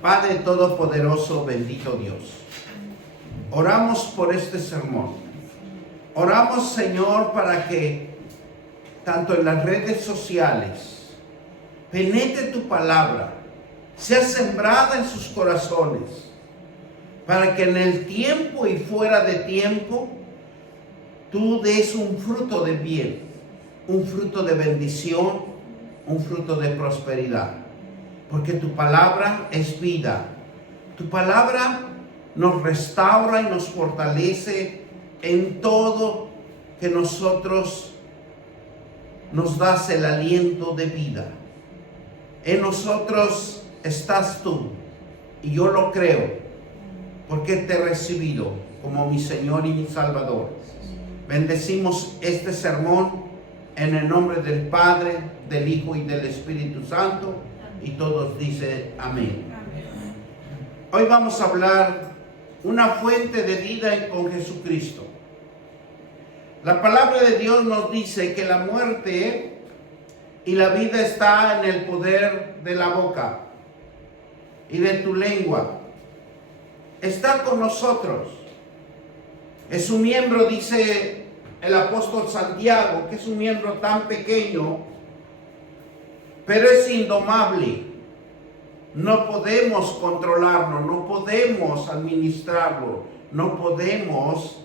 Padre Todopoderoso, bendito Dios, oramos por este sermón. Oramos, Señor, para que tanto en las redes sociales penetre tu palabra, sea sembrada en sus corazones, para que en el tiempo y fuera de tiempo tú des un fruto de bien, un fruto de bendición, un fruto de prosperidad. Porque tu palabra es vida. Tu palabra nos restaura y nos fortalece en todo que nosotros nos das el aliento de vida. En nosotros estás tú, y yo lo creo, porque te he recibido como mi Señor y mi Salvador. Bendecimos este sermón en el nombre del Padre, del Hijo y del Espíritu Santo, y todos dicen amén. Hoy vamos a hablar una fuente de vida con Jesucristo. La palabra de Dios nos dice que la muerte y la vida está en el poder de la boca y de tu lengua. Está con nosotros. Es un miembro, dice el apóstol Santiago, que es un miembro tan pequeño, pero es indomable. No podemos controlarlo, no podemos administrarlo, no podemos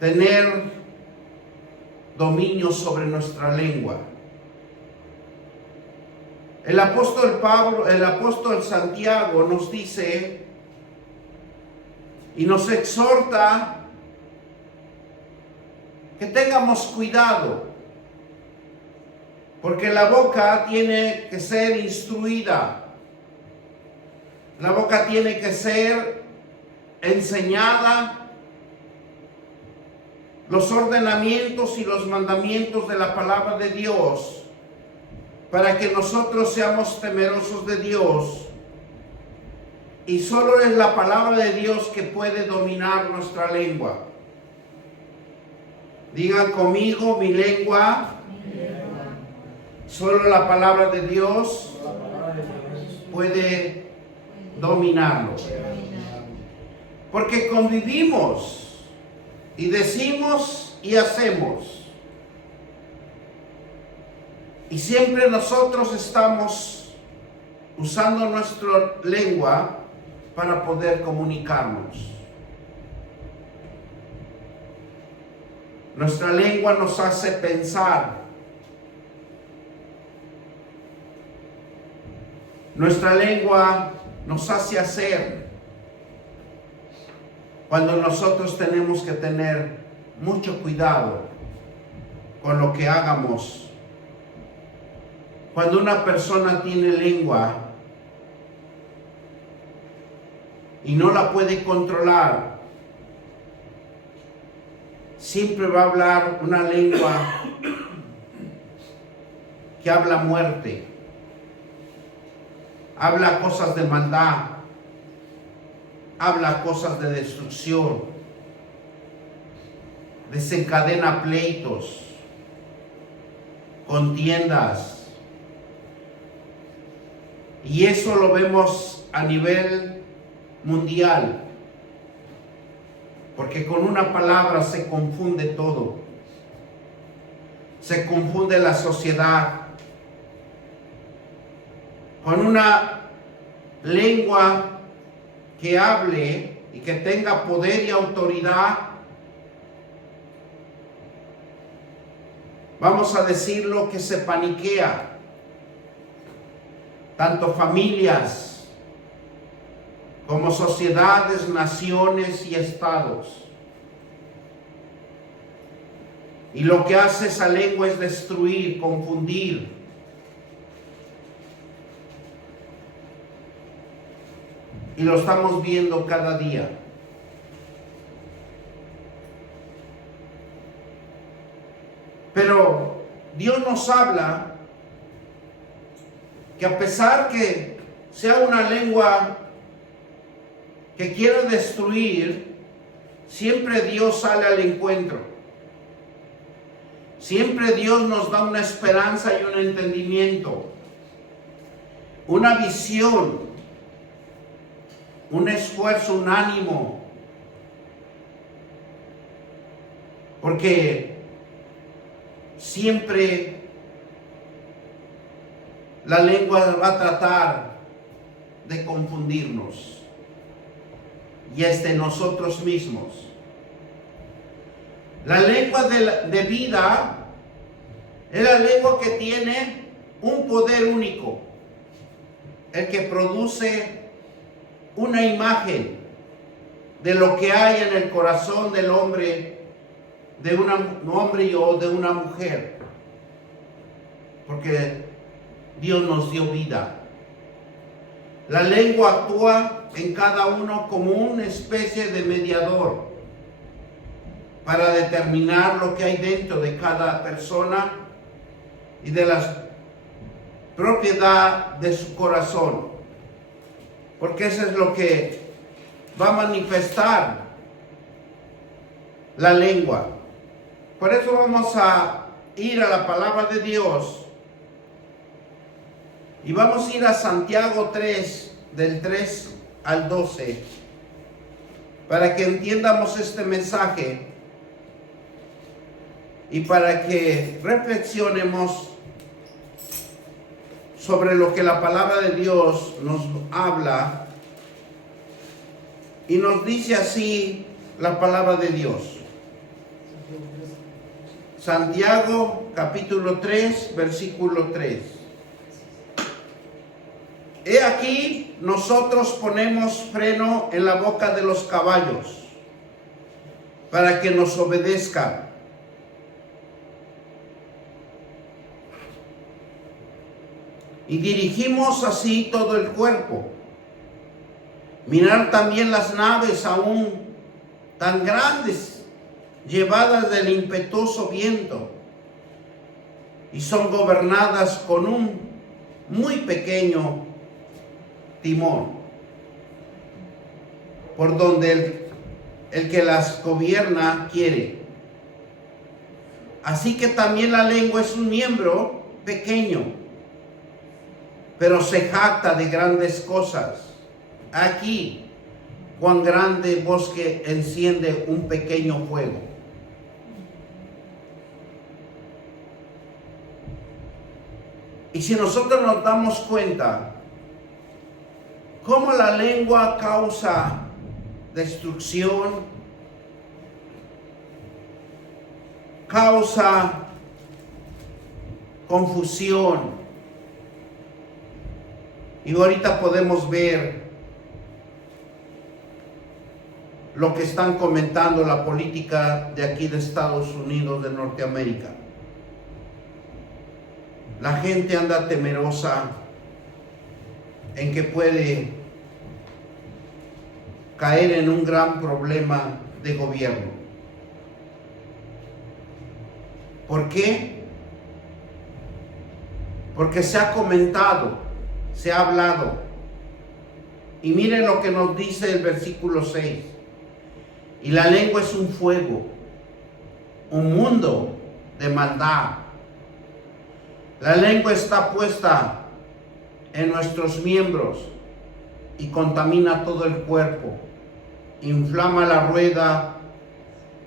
tener dominio sobre nuestra lengua. El apóstol Santiago nos dice y nos exhorta que tengamos cuidado, porque la boca tiene que ser instruida, la boca tiene que ser enseñada, los ordenamientos y los mandamientos de la palabra de Dios, para que nosotros seamos temerosos de Dios. Y solo es la palabra de Dios que puede dominar nuestra lengua. Digan conmigo, mi lengua. Solo la palabra de Dios puede dominarlo. Porque convivimos y decimos y hacemos. Y siempre nosotros estamos usando nuestra lengua para poder comunicarnos. Nuestra lengua nos hace pensar. Nuestra lengua nos hace hacer, cuando nosotros tenemos que tener mucho cuidado con lo que hagamos. Cuando una persona tiene lengua y no la puede controlar, siempre va a hablar una lengua que habla muerte. Habla cosas de maldad, habla cosas de destrucción, desencadena pleitos, contiendas. Y eso lo vemos a nivel mundial, porque con una palabra se confunde todo, se confunde la sociedad. Con una lengua que hable y que tenga poder y autoridad, vamos a decirlo, que se paniquea tanto familias como sociedades, naciones y estados. Y lo que hace esa lengua es destruir, confundir. Y lo estamos viendo cada día. Pero Dios nos habla que a pesar que sea una lengua que quiere destruir, siempre Dios sale al encuentro. Siempre Dios nos da una esperanza y un entendimiento, una visión un esfuerzo, un ánimo, porque siempre la lengua va a tratar de confundirnos, y es de nosotros mismos. La lengua de vida es la lengua que tiene un poder único, el que produce una imagen de lo que hay en el corazón del hombre, de un hombre o de una mujer, porque Dios nos dio vida. La lengua actúa en cada uno como una especie de mediador para determinar lo que hay dentro de cada persona y de la propiedad de su corazón, porque eso es lo que va a manifestar la lengua. Por eso vamos a ir a la palabra de Dios y vamos a ir a Santiago 3, del 3 al 12, para que entiendamos este mensaje y para que reflexionemos sobre lo que la palabra de Dios nos habla. Y nos dice así la palabra de Dios. Santiago capítulo 3, versículo 3. He aquí, nosotros ponemos freno en la boca de los caballos para que nos obedezcan. Y dirigimos así todo el cuerpo. Mirad también las naves aún tan grandes, llevadas del impetuoso viento, y son gobernadas con un muy pequeño timón, por donde el que las gobierna quiere. Así que también la lengua es un miembro pequeño, pero se jacta de grandes cosas. Aquí, cuán grande bosque enciende un pequeño fuego. Y si nosotros nos damos cuenta cómo la lengua causa destrucción, causa confusión, y ahorita podemos ver lo que están comentando la política de aquí de Estados Unidos de Norteamérica. La gente anda temerosa en que puede caer en un gran problema de gobierno. ¿Por qué? Porque se ha comentado, se ha hablado. Y miren lo que nos dice el versículo 6. Y la lengua es un fuego, un mundo de maldad. La lengua está puesta en nuestros miembros y contamina todo el cuerpo. Inflama la rueda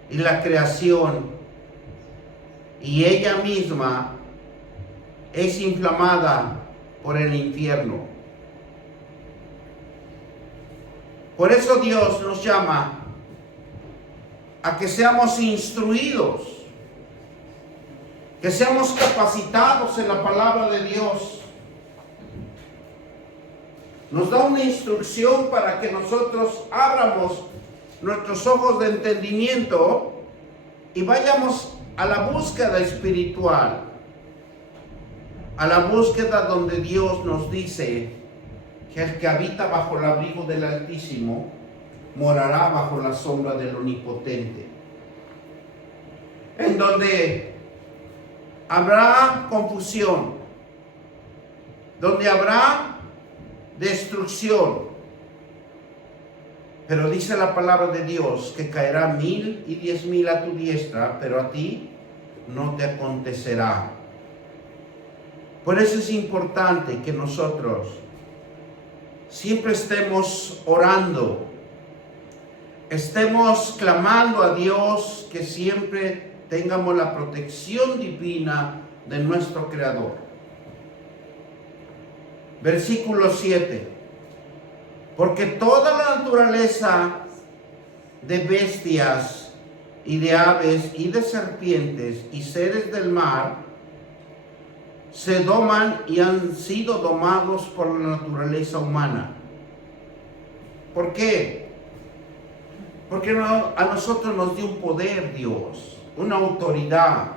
y la creación, y ella misma es inflamada por el infierno. Por eso Dios nos llama a que seamos instruidos, que seamos capacitados en la palabra de Dios. Nos da una instrucción para que nosotros abramos nuestros ojos de entendimiento y vayamos a la búsqueda espiritual, a la búsqueda donde Dios nos dice que el que habita bajo el abrigo del Altísimo morará bajo la sombra del Omnipotente, en donde habrá confusión, donde habrá destrucción, pero dice la palabra de Dios que caerá 1000 y 10,000 a tu diestra, pero a ti no te acontecerá. Por eso es importante que nosotros siempre estemos orando, estemos clamando a Dios, que siempre tengamos la protección divina de nuestro Creador. Versículo 7. Porque toda la naturaleza de bestias y de aves y de serpientes y seres del mar se doman y han sido domados por la naturaleza humana. ¿Por qué? Porque a nosotros nos dio un poder Dios, una autoridad.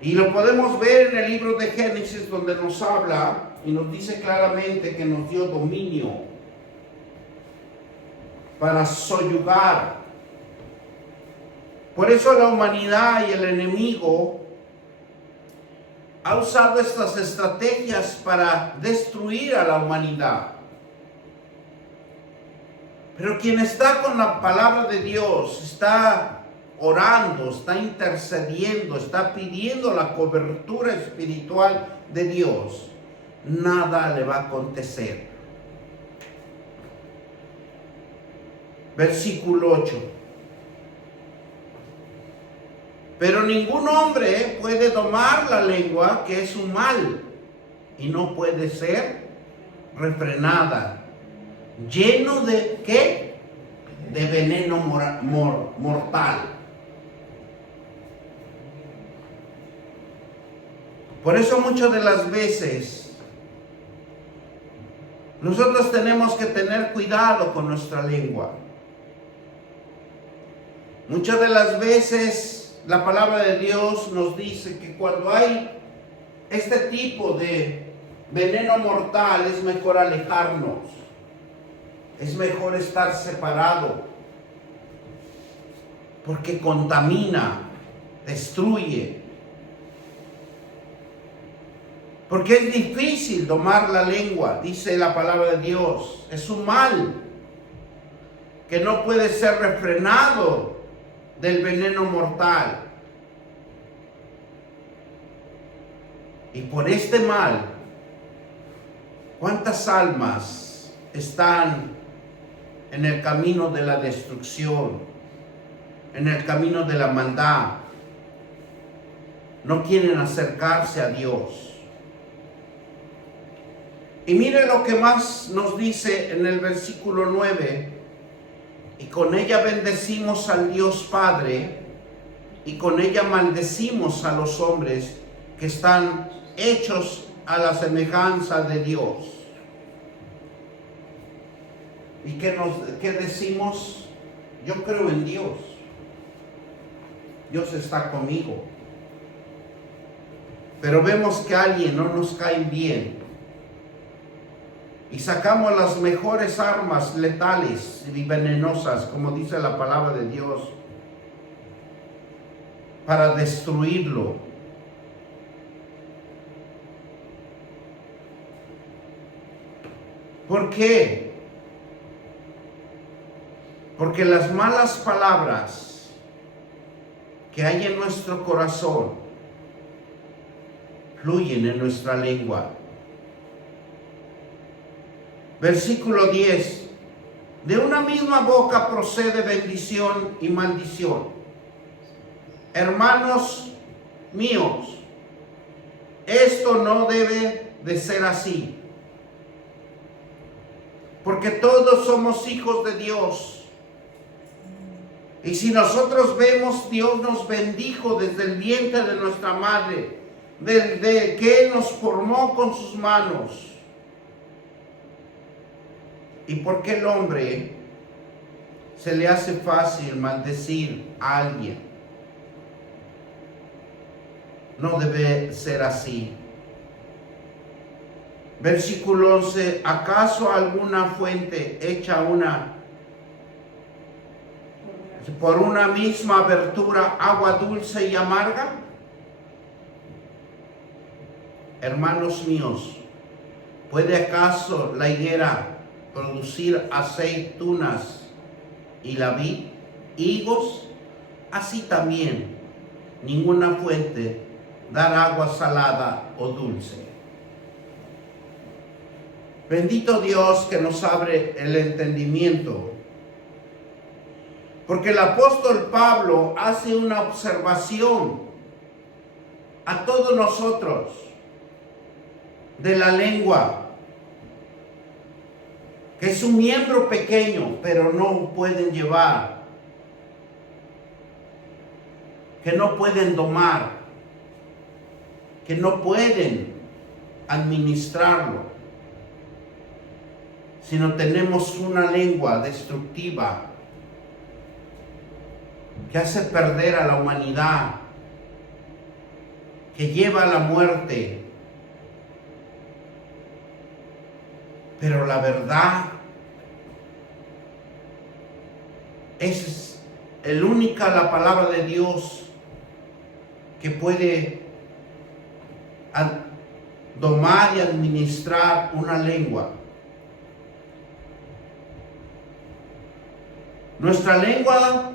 Y lo podemos ver en el libro de Génesis, donde nos habla y nos dice claramente que nos dio dominio para soyugar. Por eso la humanidad y el enemigo ha usado estas estrategias para destruir a la humanidad. Pero quien está con la palabra de Dios, está orando, está intercediendo, está pidiendo la cobertura espiritual de Dios, nada le va a acontecer. Versículo 8. Pero ningún hombre puede domar la lengua, que es un mal, y no puede ser refrenada. Lleno de ¿qué? De veneno mortal. Por eso muchas de las veces nosotros tenemos que tener cuidado con nuestra lengua. Muchas de las veces la palabra de Dios nos dice que cuando hay este tipo de veneno mortal es mejor alejarnos. Es mejor estar separado, porque contamina, destruye. Porque es difícil domar la lengua, dice la palabra de Dios. Es un mal que no puede ser refrenado del veneno mortal. Y por este mal, ¿cuántas almas están en el camino de la destrucción, en el camino de la maldad? No quieren acercarse a Dios. Y mire lo que más nos dice en el versículo 9. Y con ella bendecimos al Dios Padre, y con ella maldecimos a los hombres que están hechos a la semejanza de Dios. ¿Y qué decimos? Yo creo en Dios. Dios está conmigo. Pero vemos que a alguien no nos cae bien. Y sacamos las mejores armas letales y venenosas, como dice la palabra de Dios, para destruirlo. ¿Por qué? Porque las malas palabras que hay en nuestro corazón fluyen en nuestra lengua. Versículo 10. De una misma boca procede bendición y maldición. Hermanos míos, esto no debe de ser así. Porque todos somos hijos de Dios. Y si nosotros vemos, Dios nos bendijo desde el vientre de nuestra madre, desde que Él nos formó con sus manos. ¿Y por qué el hombre se le hace fácil maldecir a alguien? No debe ser así. Versículo 11. ¿Acaso alguna fuente hecha por una misma abertura agua dulce y amarga? Hermanos míos, ¿puede acaso la higuera producir aceitunas y la vid higos? Así también ninguna fuente dar agua salada o dulce. Bendito Dios que nos abre el entendimiento. Porque el apóstol Pablo hace una observación a todos nosotros de la lengua, que es un miembro pequeño, pero no pueden llevar, que no pueden domar, que no pueden administrarlo, sino tenemos una lengua destructiva que hace perder a la humanidad, que lleva a la muerte. Pero la verdad es la palabra de Dios que puede domar y administrar una lengua. Nuestra lengua,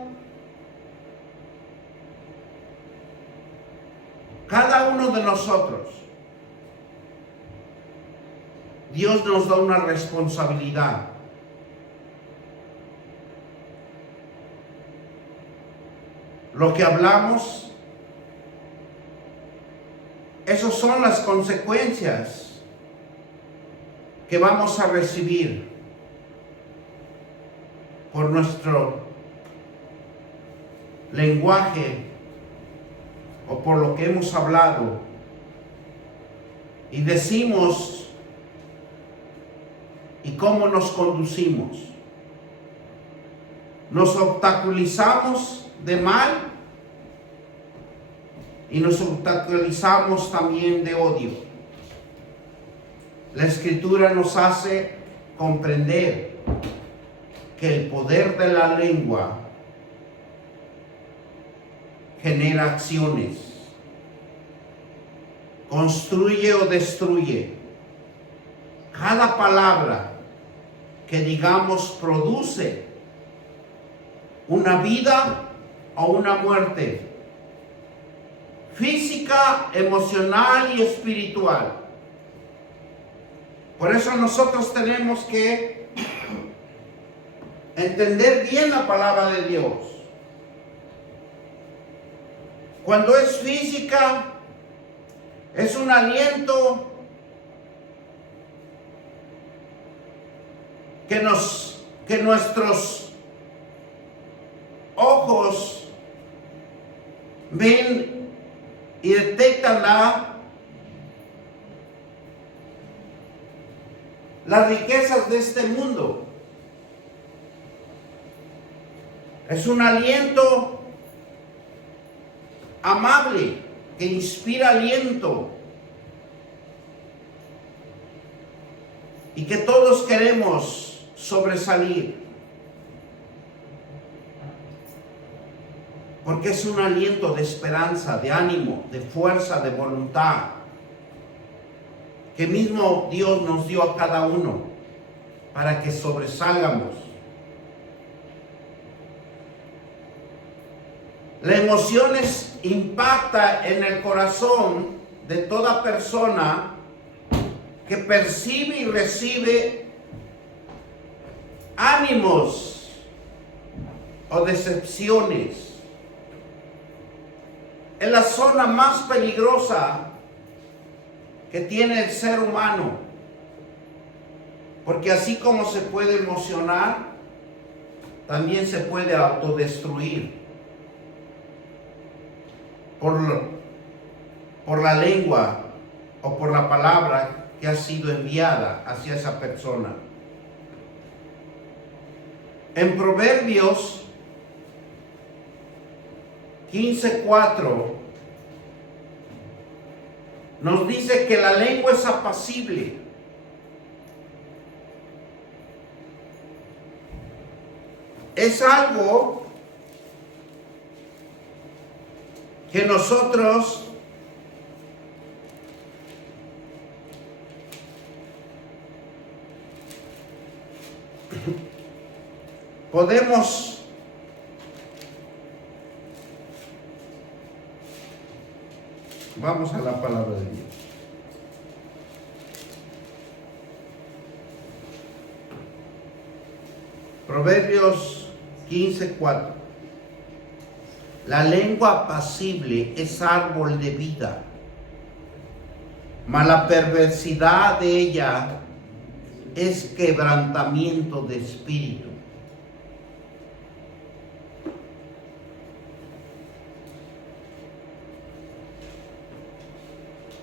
cada uno de nosotros, Dios nos da una responsabilidad. Lo que hablamos, esas son las consecuencias que vamos a recibir por nuestro lenguaje o por lo que hemos hablado y decimos y cómo nos conducimos. Nos obstaculizamos de mal y nos obstaculizamos también de odio. La Escritura nos hace comprender que el poder de la lengua genera acciones, construye o destruye. Cada palabra que digamos produce una vida o una muerte, física, emocional y espiritual. Por eso nosotros tenemos que entender bien la palabra de Dios. Cuando es física, es un aliento que nuestros ojos ven y detectan las riquezas de este mundo. Es un aliento amable que inspira aliento y que todos queremos sobresalir, porque es un aliento de esperanza, de ánimo, de fuerza, de voluntad, que mismo Dios nos dio a cada uno para que sobresalgamos. La emoción impacta en el corazón de toda persona que percibe y recibe ánimos o decepciones. Es la zona más peligrosa que tiene el ser humano, porque así como se puede emocionar, también se puede autodestruir por la lengua o por la palabra que ha sido enviada hacia esa persona. En Proverbios 15:4 nos dice que la lengua es apacible. Es algo que nosotros podemos vamos a la palabra de Dios. Proverbios 15:4. La lengua apacible es árbol de vida, mas la perversidad de ella es quebrantamiento de espíritu.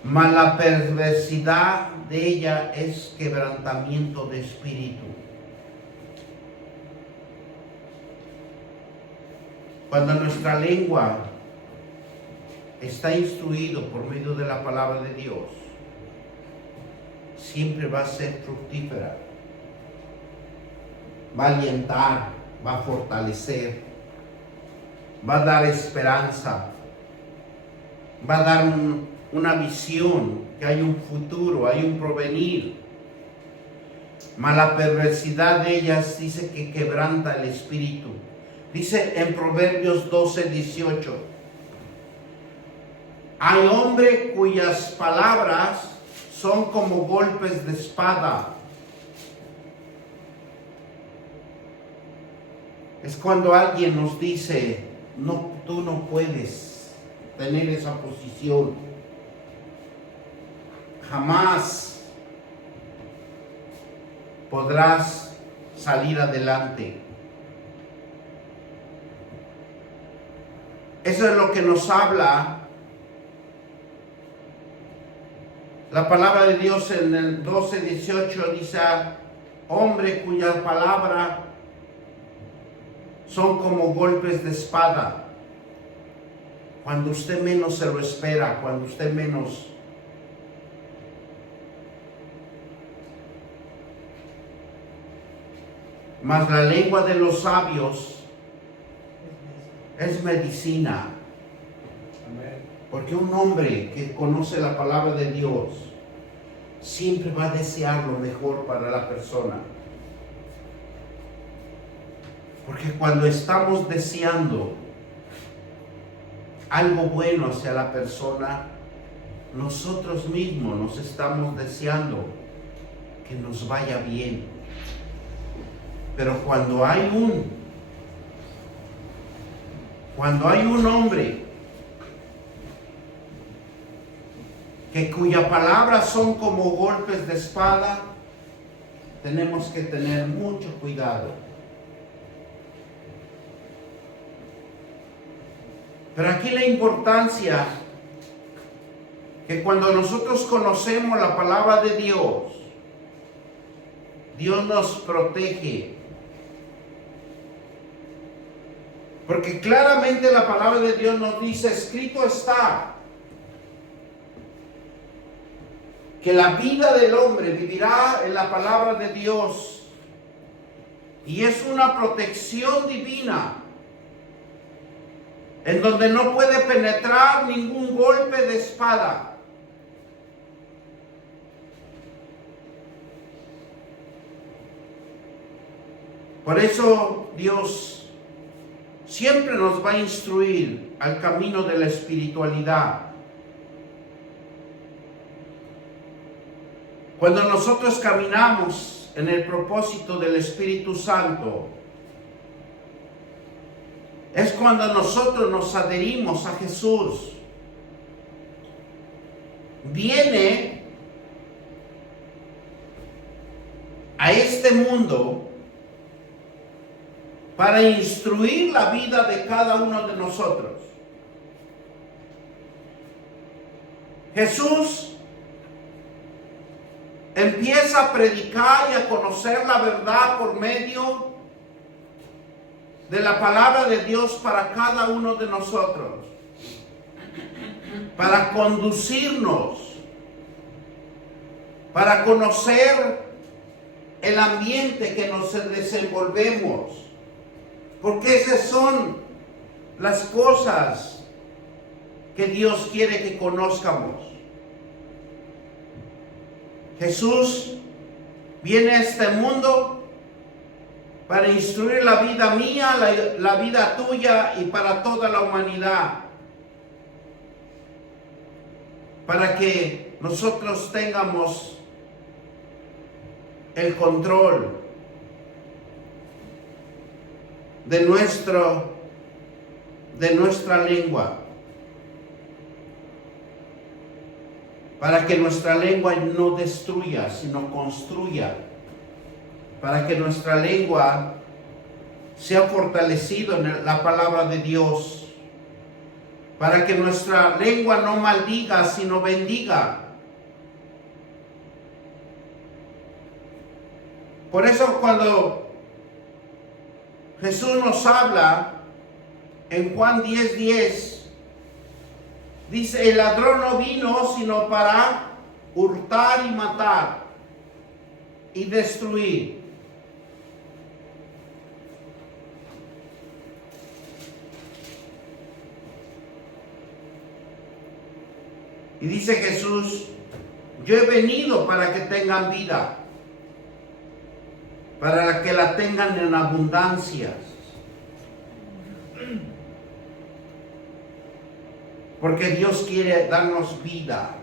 Mas la perversidad de ella es quebrantamiento de espíritu. Cuando nuestra lengua está instruido por medio de la palabra de Dios, siempre va a ser fructífera, va a alientar, va a fortalecer, va a dar esperanza, va a dar una visión, que hay un futuro, hay un porvenir. Mas la perversidad de ellas dice que quebranta el espíritu. Dice en Proverbios 12:18, hay hombre cuyas palabras son como golpes de espada. Es cuando alguien nos dice, no, tú no puedes tener esa posición. Jamás podrás salir adelante. Eso es lo que nos habla la palabra de Dios en el 12:18. Dice, hombre cuya palabra son como golpes de espada. Cuando usted menos se lo espera, cuando usted menos. Mas la lengua de los sabios es medicina. Porque un hombre que conoce la palabra de Dios siempre va a desear lo mejor para la persona. Porque cuando estamos deseando algo bueno hacia la persona, nosotros mismos nos estamos deseando que nos vaya bien. Pero cuando hay un hombre cuya palabras son como golpes de espada, tenemos que tener mucho cuidado. Pero aquí la importancia que cuando nosotros conocemos la palabra de Dios, Dios nos protege. Porque claramente la palabra de Dios nos dice, escrito está, que la vida del hombre vivirá en la palabra de Dios. Y es una protección divina, en donde no puede penetrar ningún golpe de espada. Por eso Dios siempre nos va a instruir al camino de la espiritualidad. Cuando nosotros caminamos en el propósito del Espíritu Santo, es cuando nosotros nos adherimos a Jesús. Viene a este mundo para instruir la vida de cada uno de nosotros. Jesús empieza a predicar y a conocer la verdad por medio de la palabra de Dios para cada uno de nosotros, para conducirnos, para conocer el ambiente que nos desenvolvemos, porque esas son las cosas que Dios quiere que conozcamos. Jesús viene a este mundo para instruir la vida mía, la vida tuya y para toda la humanidad, para que nosotros tengamos el control de nuestra lengua, para que nuestra lengua no destruya, sino construya, para que nuestra lengua sea fortalecido en la palabra de Dios, para que nuestra lengua no maldiga, sino bendiga. Por eso cuando Jesús nos habla en Juan 10:10, dice, el ladrón no vino sino para hurtar y matar y destruir. Y dice Jesús, yo he venido para que tengan vida, para que la tengan en abundancia. Porque Dios quiere darnos vida.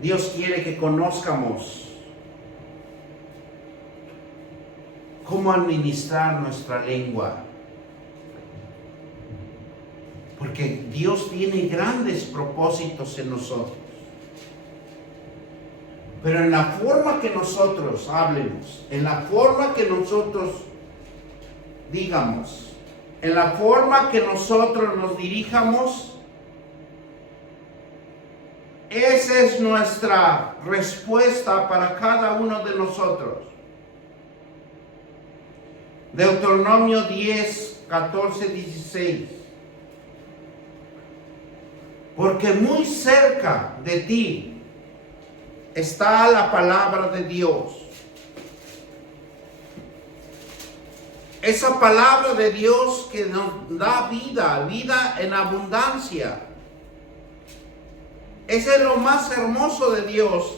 Dios quiere que conozcamos cómo administrar nuestra lengua. Porque Dios tiene grandes propósitos en nosotros. Pero en la forma que nosotros hablemos, en la forma que nosotros digamos, en la forma que nosotros nos dirijamos, esa es nuestra respuesta para cada uno de nosotros. Deuteronomio 10, 14, 16. Porque muy cerca de ti está la palabra de Dios. Esa palabra de Dios que nos da vida, vida en abundancia. Ese es lo más hermoso de Dios.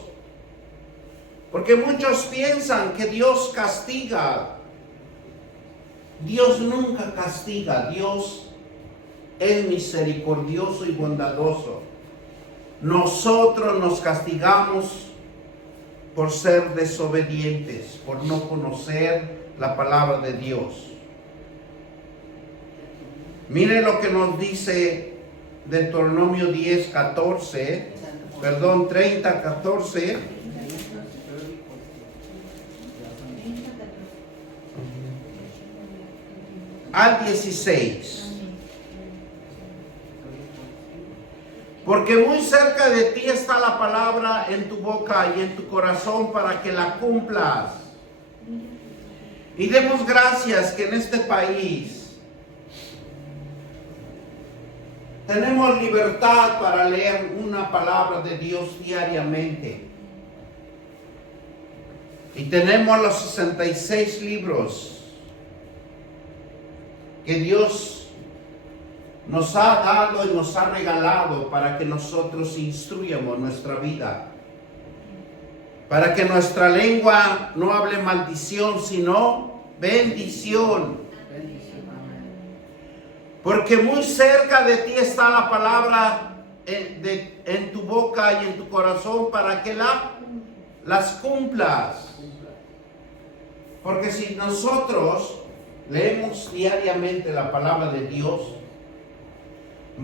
Porque muchos piensan que Dios castiga. Dios nunca castiga. Dios es misericordioso y bondadoso. Nosotros nos castigamos por ser desobedientes, por no conocer la palabra de Dios. Mire lo que nos dice Deuteronomio 10, 14, perdón, 30, 14. Al 16. Porque muy cerca de ti está la palabra en tu boca y en tu corazón para que la cumplas. Y demos gracias que en este país tenemos libertad para leer una palabra de Dios diariamente. Y tenemos los 66 libros que Dios nos ha dado y nos ha regalado para que nosotros instruyamos nuestra vida. Para que nuestra lengua no hable maldición, sino bendición. Porque muy cerca de ti está la palabra en tu boca y en tu corazón para que las cumplas. Porque si nosotros leemos diariamente la palabra de Dios,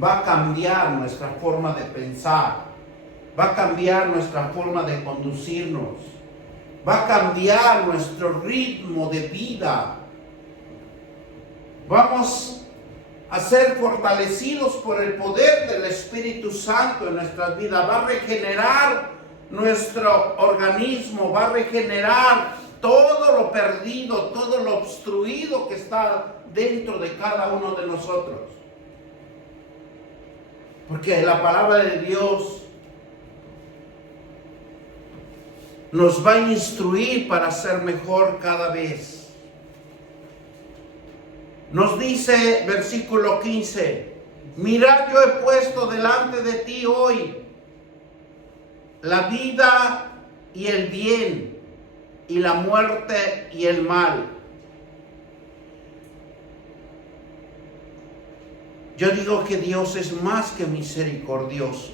va a cambiar nuestra forma de pensar, va a cambiar nuestra forma de conducirnos, va a cambiar nuestro ritmo de vida. Vamos a ser fortalecidos por el poder del Espíritu Santo en nuestras vidas. Va a regenerar nuestro organismo, va a regenerar todo lo perdido, todo lo obstruido que está dentro de cada uno de nosotros. Porque la palabra de Dios nos va a instruir para ser mejor cada vez. Nos dice versículo 15, mirad, yo he puesto delante de ti hoy la vida y el bien, y la muerte y el mal. Yo digo que Dios es más que misericordioso,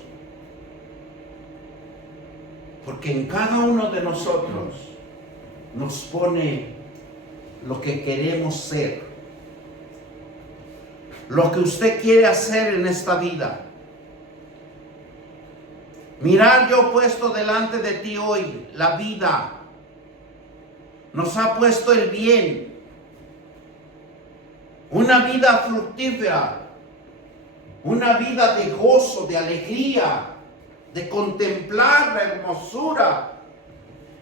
porque en cada uno de nosotros nos pone lo que queremos ser, lo que usted quiere hacer en esta vida. Mirar, yo he puesto delante de ti hoy la vida. Nos ha puesto el bien. Una vida fructífera. Una vida de gozo, de alegría, de contemplar la hermosura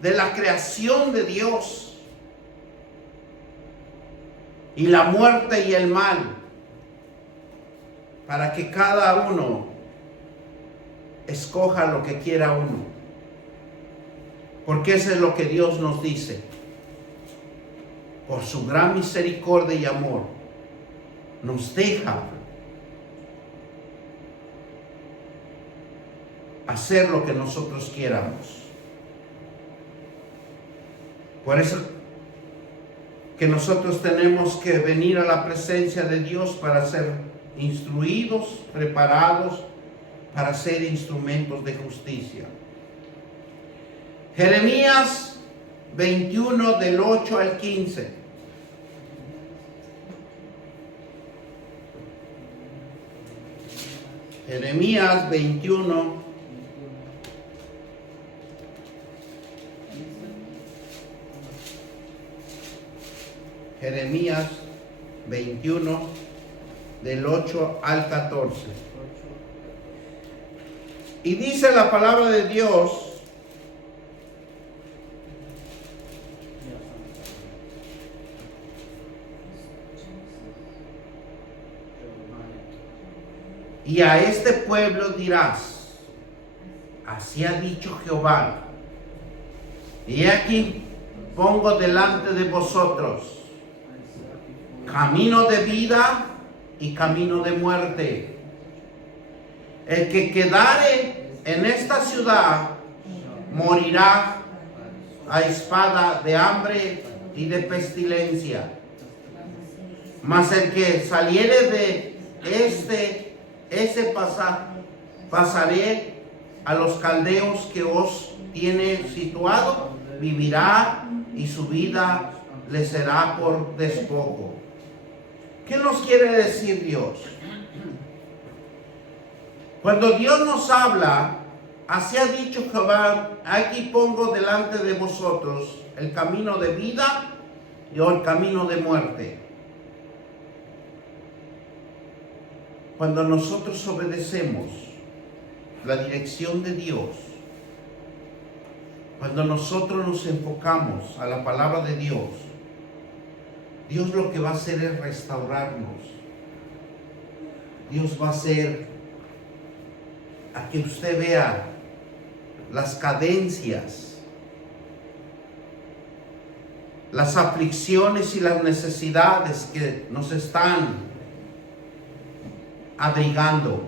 de la creación de Dios. Y la muerte y el mal. Para que cada uno escoja lo que quiera uno. Porque eso es lo que Dios nos dice. Por su gran misericordia y amor, nos deja hacer lo que nosotros quieramos. Por eso que nosotros tenemos que venir a la presencia de Dios para ser instruidos, preparados, para ser instrumentos de justicia. Jeremías 21 del 8 al 15. Jeremías 21. Jeremías 21 del 8 al 14. Y dice la palabra de Dios: y a este pueblo dirás, así ha dicho Jehová, y aquí pongo delante de vosotros camino de vida y camino de muerte. El que quedare en esta ciudad morirá a espada de hambre y de pestilencia. Mas el que saliere de pasaré a los caldeos que os tiene situado, vivirá y su vida le será por despojo. ¿Qué nos quiere decir Dios? Cuando Dios nos habla, así ha dicho Jehová, aquí pongo delante de vosotros el camino de vida y el camino de muerte. Cuando nosotros obedecemos la dirección de Dios, cuando nosotros nos enfocamos a la palabra de Dios, Dios lo que va a hacer es restaurarnos. Dios va a hacer a que usted vea las cadencias, las aflicciones y las necesidades que nos están abrigando.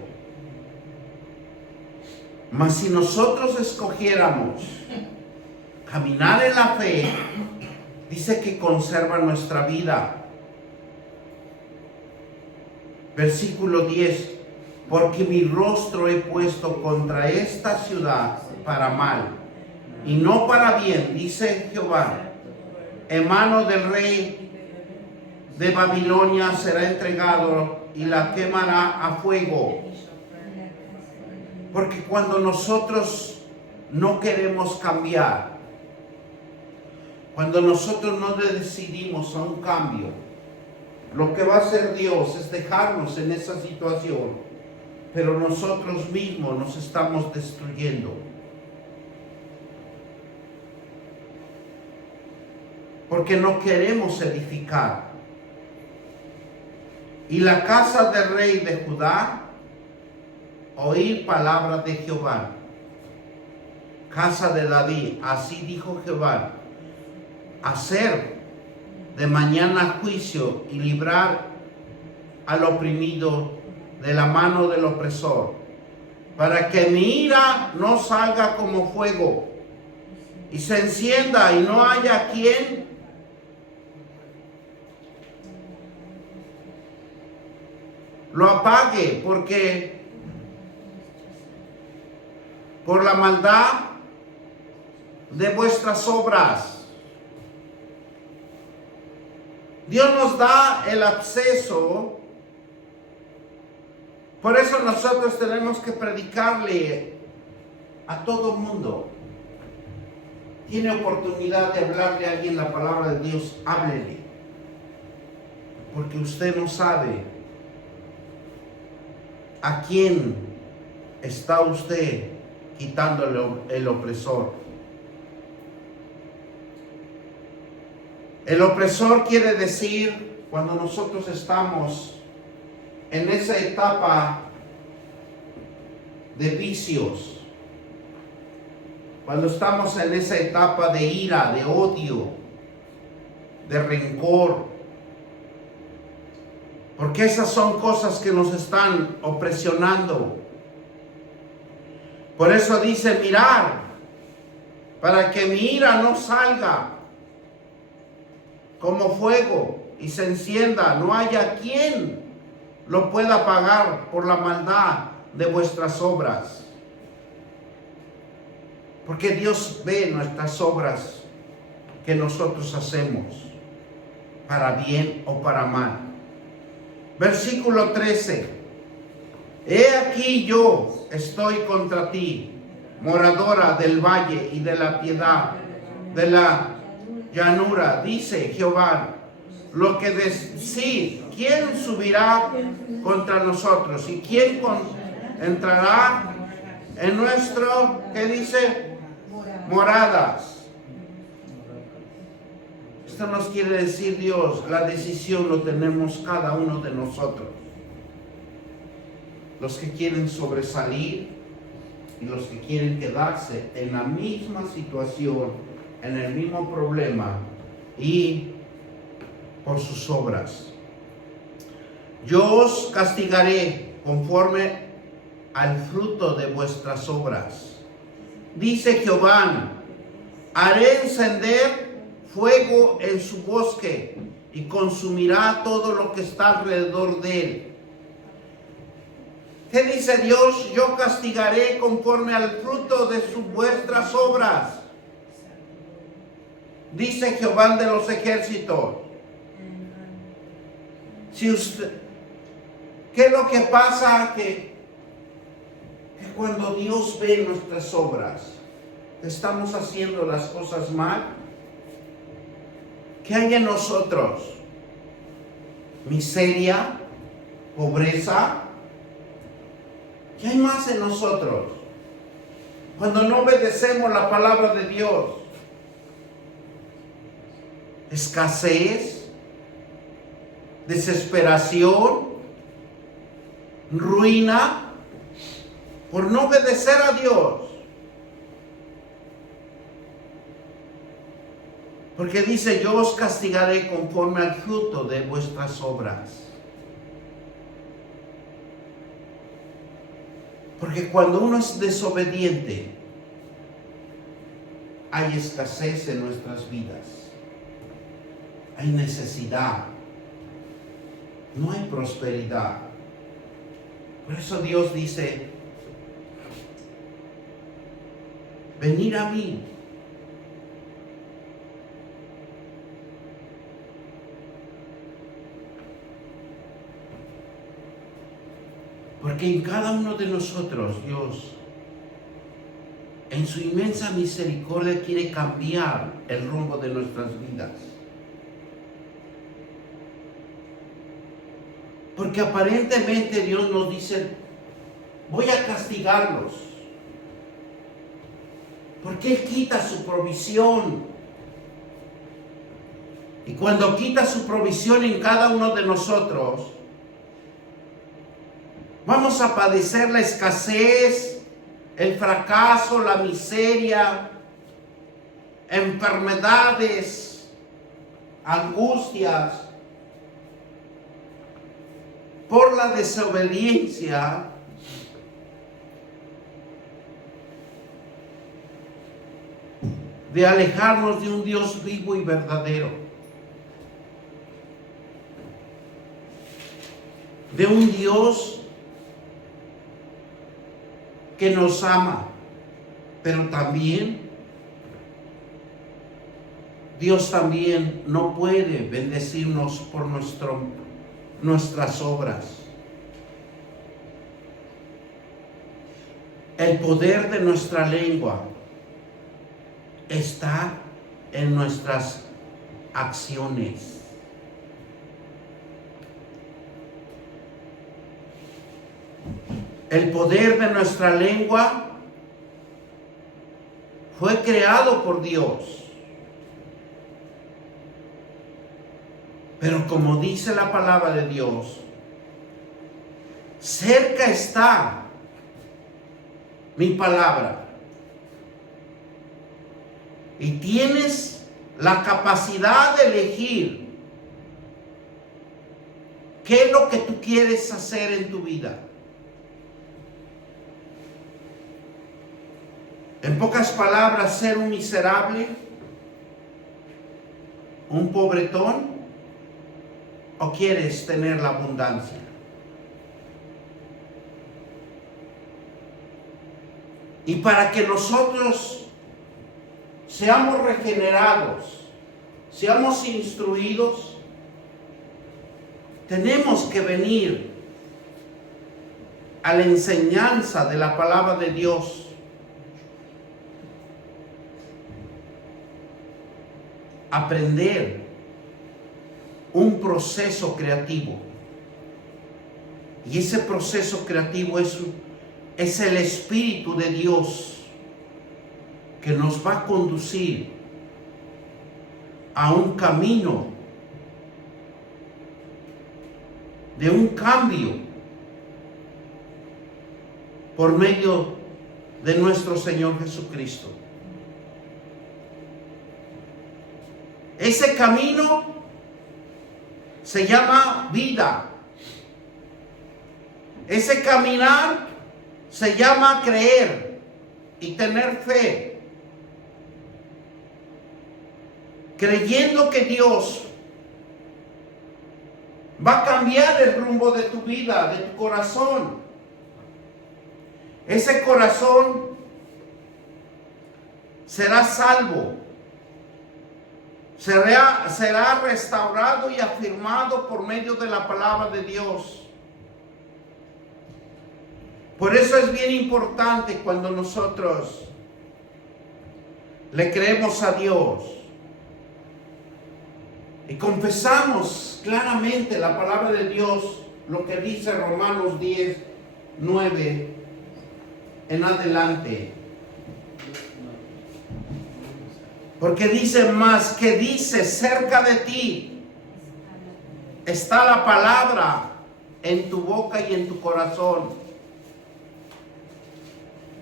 Mas si nosotros escogiéramos caminar en la fe, dice que conserva nuestra vida. Versículo 10. Porque mi rostro he puesto contra esta ciudad para mal, y no para bien, dice Jehová. En mano del rey de Babilonia será entregado y la quemará a fuego. Porque cuando nosotros no queremos cambiar, cuando nosotros no decidimos a un cambio, lo que va a hacer Dios es dejarnos en esa situación, pero nosotros mismos nos estamos destruyendo. Porque no queremos edificar. Y la casa del rey de Judá, oír palabra de Jehová. Casa de David, así dijo Jehová, hacer de mañana juicio y librar al oprimido de la mano del opresor, para que mi ira no salga como fuego y se encienda y no haya quien lo apague, porque por la maldad de vuestras obras Dios nos da el acceso. Por eso nosotros tenemos que predicarle a todo el mundo. Tiene oportunidad de hablarle a alguien la palabra de Dios, háblele. Porque usted no sabe a quién está usted quitándole el opresor. El opresor quiere decir cuando nosotros estamos en esa etapa de vicios, cuando estamos en esa etapa de ira, de odio, de rencor, porque esas son cosas que nos están opresionando. Por eso dice mirar, para que mi ira no salga como fuego y se encienda, no haya quien lo pueda pagar por la maldad de vuestras obras. Porque Dios ve nuestras obras que nosotros hacemos, para bien o para mal. Versículo 13. He aquí yo estoy contra ti, moradora del valle y de la piedad, de la llanura, dice Jehová. Lo que decir, ¿quién subirá contra nosotros? ¿Y quién entrará en nuestro, qué dice? Moradas. Esto nos quiere decir Dios, la decisión lo tenemos cada uno de nosotros. Los que quieren sobresalir y los que quieren quedarse en la misma situación, en el mismo problema y por sus obras. Yo os castigaré conforme al fruto de vuestras obras. Dice Jehová, haré encender fuego en su bosque y consumirá todo lo que está alrededor de él. ¿Qué dice Dios? Yo castigaré conforme al fruto de vuestras obras. Dice Jehová de los ejércitos. Si usted, ¿qué es lo que pasa? Que cuando Dios ve nuestras obras, estamos haciendo las cosas mal. ¿Qué hay en nosotros? Miseria, pobreza. ¿Qué hay más en nosotros? Cuando no obedecemos la palabra de Dios. Escasez, desesperación, ruina, por no obedecer a Dios. Porque dice, yo os castigaré conforme al fruto de vuestras obras. Porque cuando uno es desobediente, hay escasez en nuestras vidas. Hay necesidad. No hay prosperidad. Por eso Dios dice, venid a mí. Porque en cada uno de nosotros Dios, en su inmensa misericordia, quiere cambiar el rumbo de nuestras vidas. Porque aparentemente Dios nos dice, voy a castigarlos. Porque Él quita su provisión. Y cuando quita su provisión en cada uno de nosotros, vamos a padecer la escasez, el fracaso, la miseria, enfermedades, angustias, por la desobediencia de alejarnos de un Dios vivo y verdadero, de un Dios que nos ama, pero también Dios también no puede bendecirnos por nuestras obras. El poder de nuestra lengua está en nuestras acciones. El poder de nuestra lengua fue creado por Dios. Pero como dice la palabra de Dios, cerca está mi palabra. Y tienes la capacidad de elegir qué es lo que tú quieres hacer en tu vida. En pocas palabras, ser un miserable, un pobretón, o quieres tener la abundancia. Y para que nosotros seamos regenerados, seamos instruidos, tenemos que venir a la enseñanza de la palabra de Dios. Aprender un proceso creativo. Y ese proceso creativo es el Espíritu de Dios que nos va a conducir a un camino de un cambio por medio de nuestro Señor Jesucristo. Ese camino se llama vida. Ese caminar se llama creer y tener fe. Creyendo que Dios va a cambiar el rumbo de tu vida, de tu corazón. Ese corazón será salvo. Será restaurado y afirmado por medio de la palabra de Dios. Por eso es bien importante cuando nosotros le creemos a Dios y confesamos claramente la palabra de Dios, lo que dice Romanos 10:9 en adelante. Porque dice más que dice, cerca de ti está la palabra en tu boca y en tu corazón.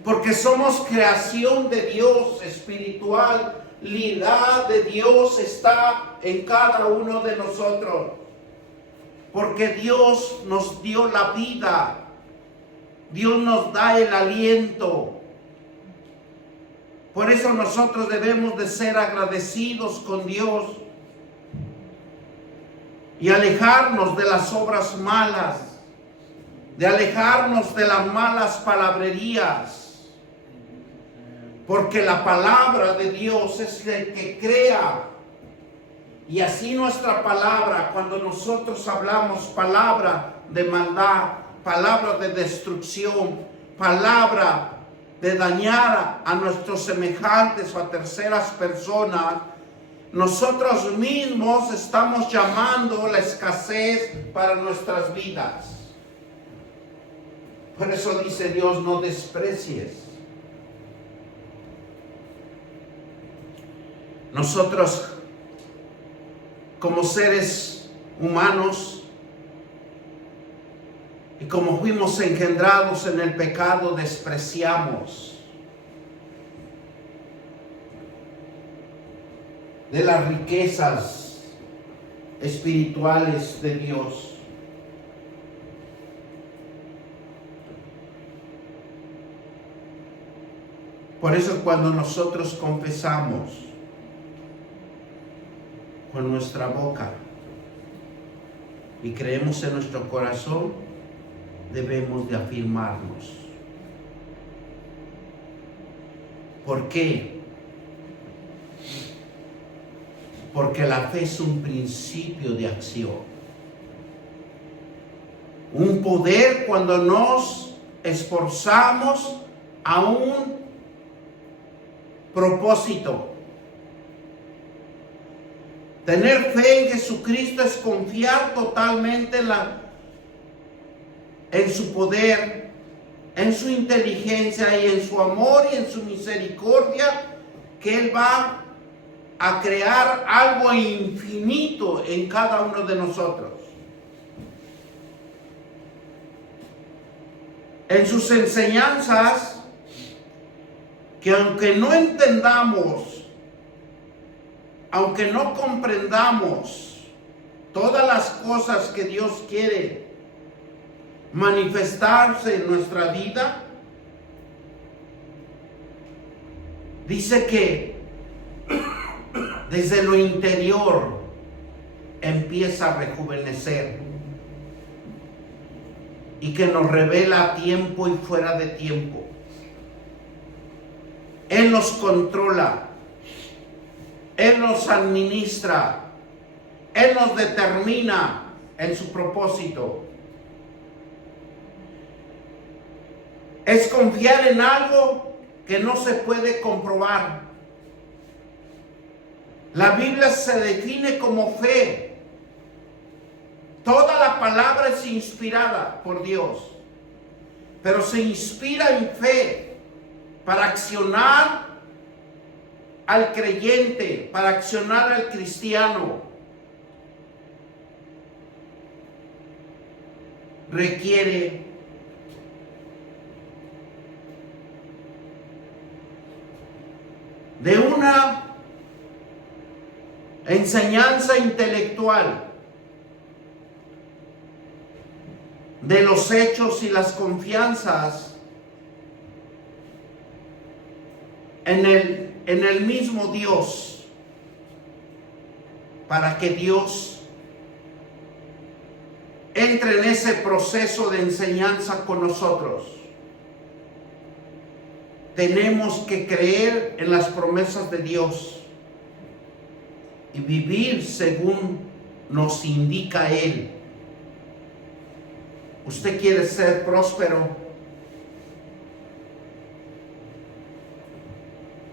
Porque somos creación de Dios, espiritualidad de Dios está en cada uno de nosotros. Porque Dios nos dio la vida, Dios nos da el aliento. Por eso nosotros debemos de ser agradecidos con Dios y alejarnos de las obras malas, de alejarnos de las malas palabrerías, porque la palabra de Dios es el que crea. Y así nuestra palabra, cuando nosotros hablamos palabra de maldad, palabra de destrucción, palabra de dañar a nuestros semejantes o a terceras personas, nosotros mismos estamos llamando la escasez para nuestras vidas. Por eso dice Dios, no desprecies. Nosotros, como seres humanos, y como fuimos engendrados en el pecado, despreciamos de las riquezas espirituales de Dios. Por eso cuando nosotros confesamos con nuestra boca y creemos en nuestro corazón, debemos de afirmarnos. ¿Por qué? Porque la fe es un principio de acción. Un poder cuando nos esforzamos a un propósito. Tener fe en Jesucristo es confiar totalmente en su poder, en su inteligencia y en su amor y en su misericordia, que Él va a crear algo infinito en cada uno de nosotros. En sus enseñanzas, que aunque no entendamos, aunque no comprendamos todas las cosas que Dios quiere manifestarse en nuestra vida, dice que desde lo interior empieza a rejuvenecer y que nos revela a tiempo y fuera de tiempo. Él nos controla, Él nos administra, Él nos determina en su propósito. Es confiar en algo que no se puede comprobar. La Biblia se define como fe. Toda la palabra es inspirada por Dios, pero se inspira en fe para accionar al creyente, para accionar al cristiano. Requiere de una enseñanza intelectual de los hechos y las confianzas en el mismo Dios, para que Dios entre en ese proceso de enseñanza con nosotros. Tenemos que creer en las promesas de Dios y vivir según nos indica Él. ¿Usted quiere ser próspero?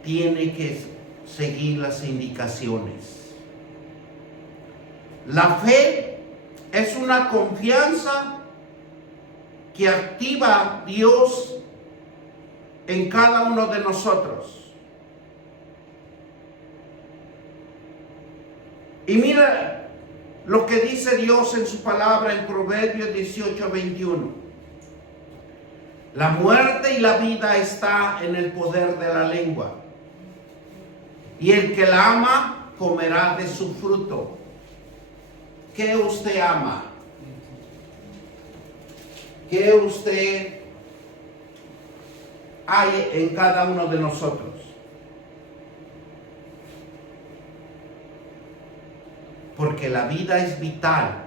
Tiene que seguir las indicaciones. La fe es una confianza que activa Dios en cada uno de nosotros. Y mira lo que dice Dios en su palabra en Proverbios 18:21. La muerte y la vida está en el poder de la lengua, y el que la ama comerá de su fruto. ¿Qué usted ama? ¿Qué usted hay en cada uno de nosotros? Porque la vida es vital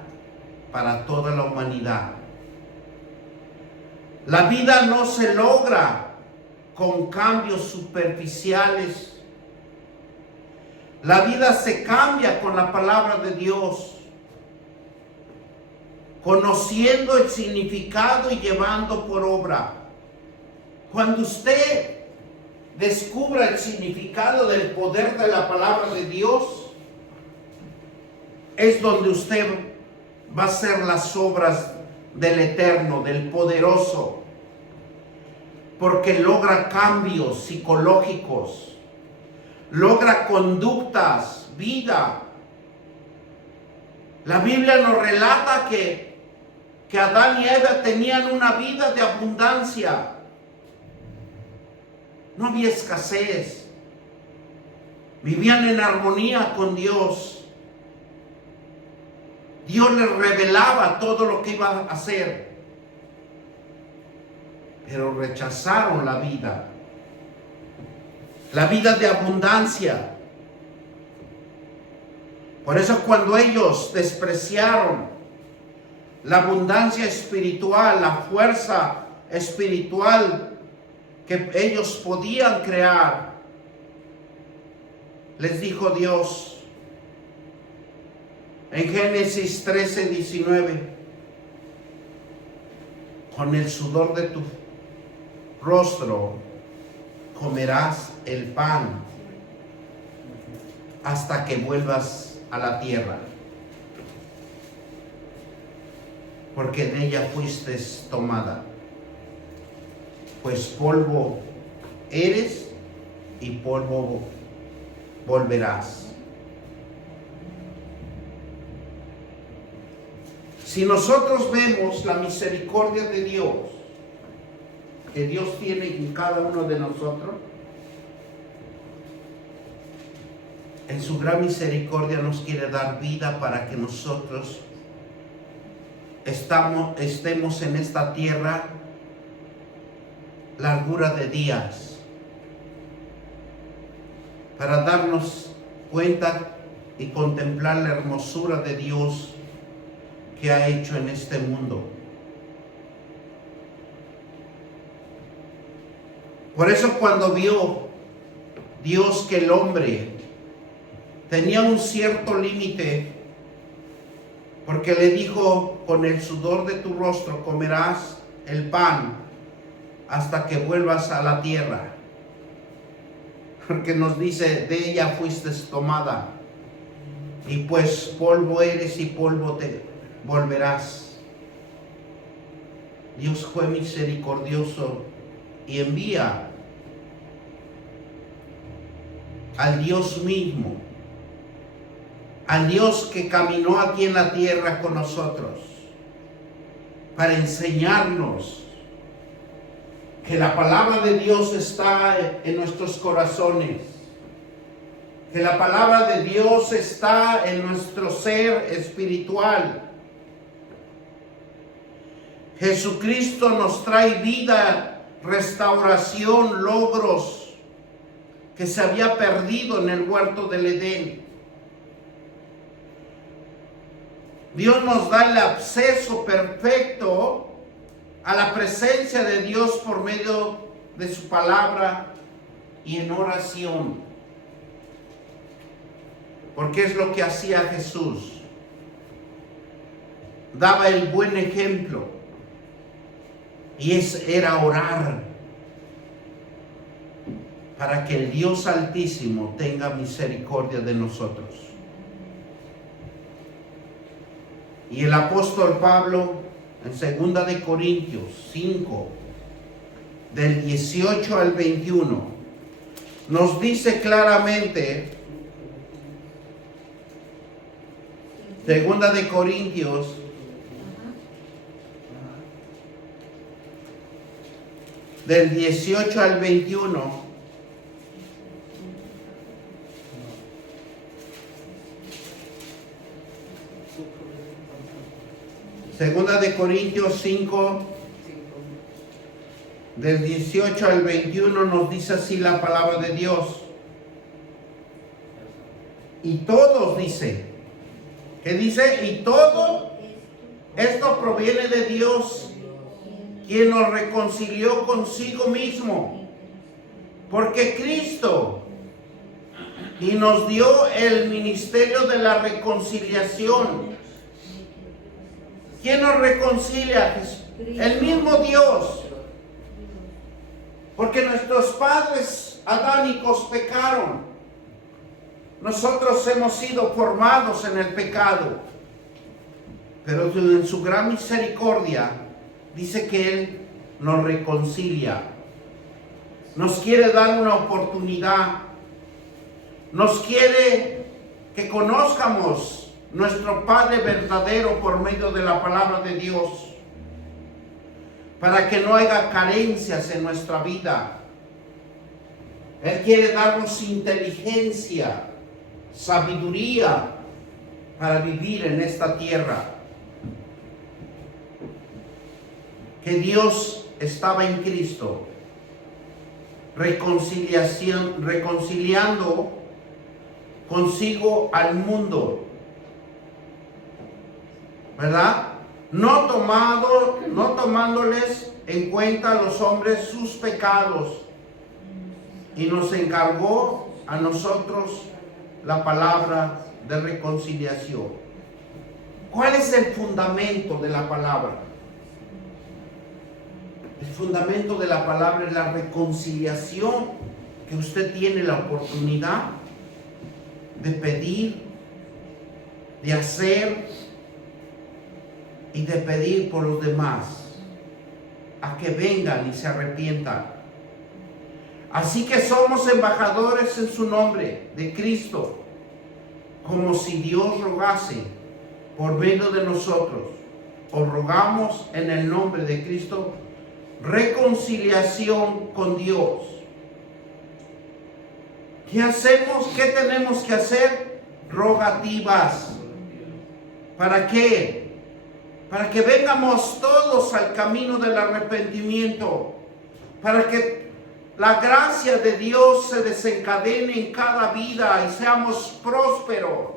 para toda la humanidad. La vida no se logra con cambios superficiales. La vida se cambia con la palabra de Dios, conociendo el significado y llevando por obra. Cuando usted descubra el significado del poder de la palabra de Dios, es donde usted va a hacer las obras del Eterno, del Poderoso, porque logra cambios psicológicos, logra conductas, vida. La Biblia nos relata que Adán y Eva tenían una vida de abundancia. No había escasez. Vivían en armonía con Dios. Dios les revelaba todo lo que iba a hacer. Pero rechazaron la vida de abundancia. Por eso cuando ellos despreciaron la abundancia espiritual, la fuerza espiritual que ellos podían crear, les dijo Dios: En Génesis 13:19, con el sudor de tu rostro comerás el pan hasta que vuelvas a la tierra, porque en ella fuiste tomada, pues polvo eres y polvo volverás. Si nosotros vemos la misericordia de Dios, que Dios tiene en cada uno de nosotros, en su gran misericordia nos quiere dar vida para que nosotros estemos en esta tierra largura de días, para darnos cuenta y contemplar la hermosura de Dios que ha hecho en este mundo. Por eso cuando vio Dios que el hombre tenía un cierto límite, porque le dijo, con el sudor de tu rostro comerás el pan hasta que vuelvas a la tierra, porque nos dice, de ella fuiste tomada, y pues polvo eres y polvo te volverás. Dios fue misericordioso y envía al Dios mismo, al Dios que caminó aquí en la tierra con nosotros, para enseñarnos que la palabra de Dios está en nuestros corazones, que la palabra de Dios está en nuestro ser espiritual. Jesucristo nos trae vida, restauración, logros que se había perdido en el huerto del Edén. Dios nos da el acceso perfecto a la presencia de Dios por medio de su palabra y en oración. Porque es lo que hacía Jesús. Daba el buen ejemplo. Y era orar para que el Dios Altísimo tenga misericordia de nosotros. Y el apóstol Pablo en 2 de Corintios 5, del 18 al 21, nos dice claramente, 2 de Corintios del 18 al 21, Segunda de Corintios 5, del 18 al 21, nos dice así la palabra de Dios. Y todos, dice, ¿qué dice? Y todo esto proviene de Dios, quien nos reconcilió consigo mismo, porque Cristo, y nos dio el ministerio de la reconciliación. ¿Quién nos reconcilia? El mismo Dios. Porque nuestros padres adánicos pecaron. Nosotros hemos sido formados en el pecado. Pero en su gran misericordia dice que Él nos reconcilia. Nos quiere dar una oportunidad. Nos quiere que conozcamos nuestro Padre verdadero por medio de la palabra de Dios, para que no haya carencias en nuestra vida. Él quiere darnos inteligencia, sabiduría para vivir en esta tierra. Que Dios estaba en Cristo, reconciliando consigo al mundo, ¿verdad? No tomándoles en cuenta a los hombres sus pecados, y nos encargó a nosotros la palabra de reconciliación. ¿Cuál es el fundamento de la palabra? El fundamento de la palabra es la reconciliación que usted tiene la oportunidad de pedir, de hacer y de pedir por los demás a que vengan y se arrepientan. Así que somos embajadores en su nombre de Cristo, como si Dios rogase por medio de nosotros. Os rogamos en el nombre de Cristo reconciliación con Dios. ¿Qué hacemos? ¿Qué tenemos que hacer? Rogativas. ¿Para qué? Para que vengamos todos al camino del arrepentimiento, para que la gracia de Dios se desencadene en cada vida y seamos prósperos,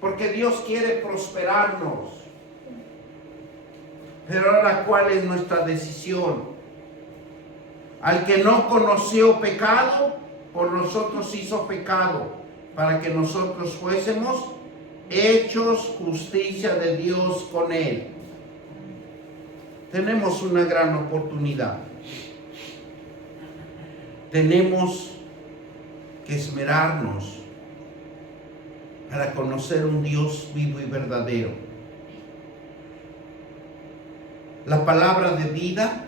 porque Dios quiere prosperarnos. Pero ahora, ¿cuál es nuestra decisión? Al que no conoció pecado, por nosotros hizo pecado, para que nosotros fuésemos hechos justicia de Dios con él. Tenemos una gran oportunidad. Tenemos que esmerarnos para conocer un Dios vivo y verdadero. La palabra de vida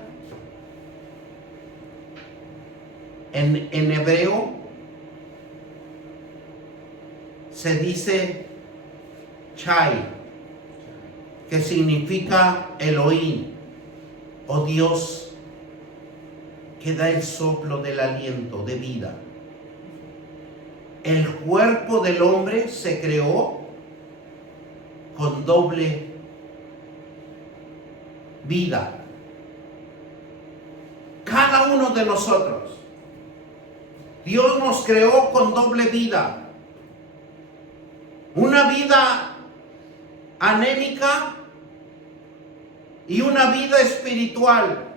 en hebreo se dice Chai, que significa Elohim o Dios que da el soplo del aliento de vida. El cuerpo del hombre se creó con doble vida. Cada uno de nosotros, Dios nos creó con doble vida. Una vida anémica y una vida espiritual.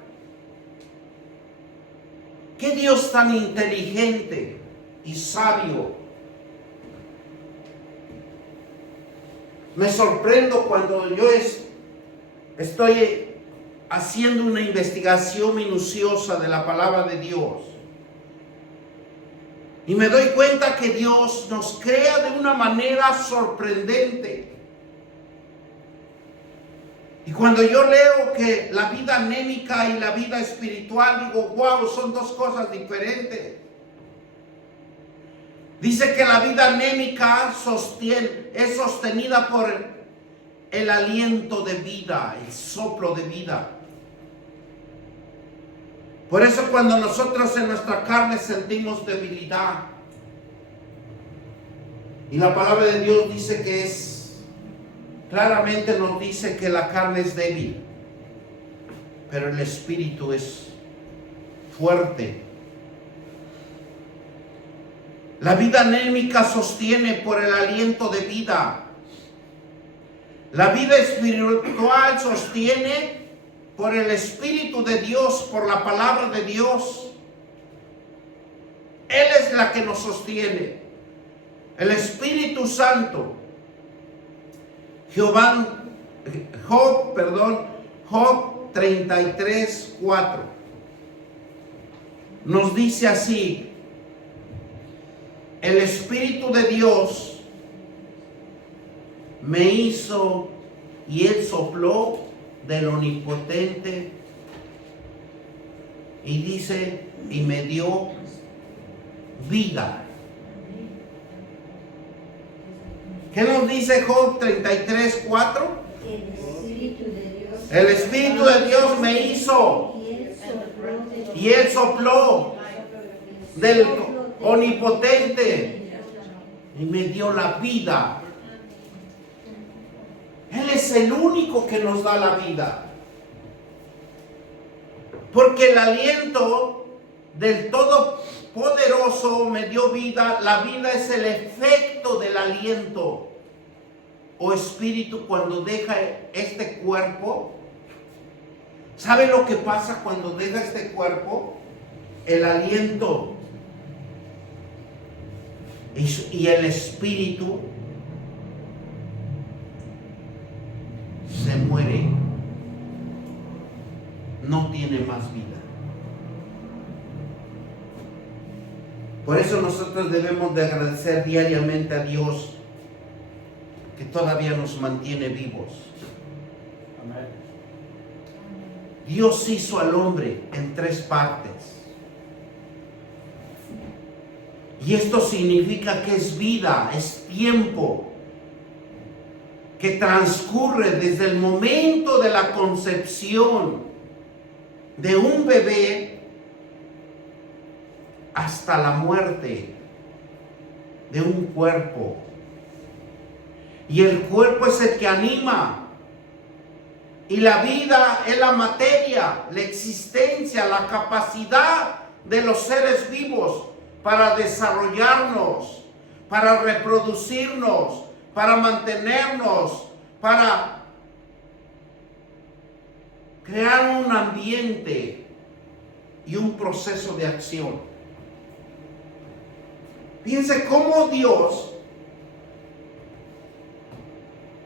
¿Qué Dios tan inteligente y sabio? Me sorprendo cuando yo estoy haciendo una investigación minuciosa de la palabra de Dios. Y me doy cuenta que Dios nos crea de una manera sorprendente. Y cuando yo leo que la vida anémica y la vida espiritual, digo, wow, son dos cosas diferentes. Dice que la vida anémica es sostenida por el aliento de vida, el soplo de vida. Por eso cuando nosotros en nuestra carne sentimos debilidad, y la palabra de Dios dice que claramente nos dice que la carne es débil, pero el espíritu es fuerte. La vida anémica sostiene por el aliento de vida. La vida espiritual sostiene por el Espíritu de Dios, por la palabra de Dios. Él es la que nos sostiene. El Espíritu Santo. Job 33:4 nos dice así: el Espíritu de Dios me hizo y Él sopló del Omnipotente, y dice, y me dio vida. ¿Qué nos dice Job 33:4? El Espíritu de Dios me hizo y Él sopló del Omnipotente y me dio la vida. Él es el único que nos da la vida. Porque el aliento del Todopoderoso me dio vida. La vida es el efecto del aliento o espíritu cuando deja este cuerpo. ¿Sabe lo que pasa cuando deja este cuerpo? El aliento y el espíritu tiene más vida. Por eso nosotros debemos de agradecer diariamente a Dios que todavía nos mantiene vivos. Amén. Dios hizo al hombre en 3 partes. Y esto significa que es vida, es tiempo que transcurre desde el momento de la concepción de un bebé hasta la muerte de un cuerpo. Y el cuerpo es el que anima. Y la vida es la materia, la existencia, la capacidad de los seres vivos para desarrollarnos, para reproducirnos, para mantenernos, para crear un ambiente y un proceso de acción. Fíjense cómo Dios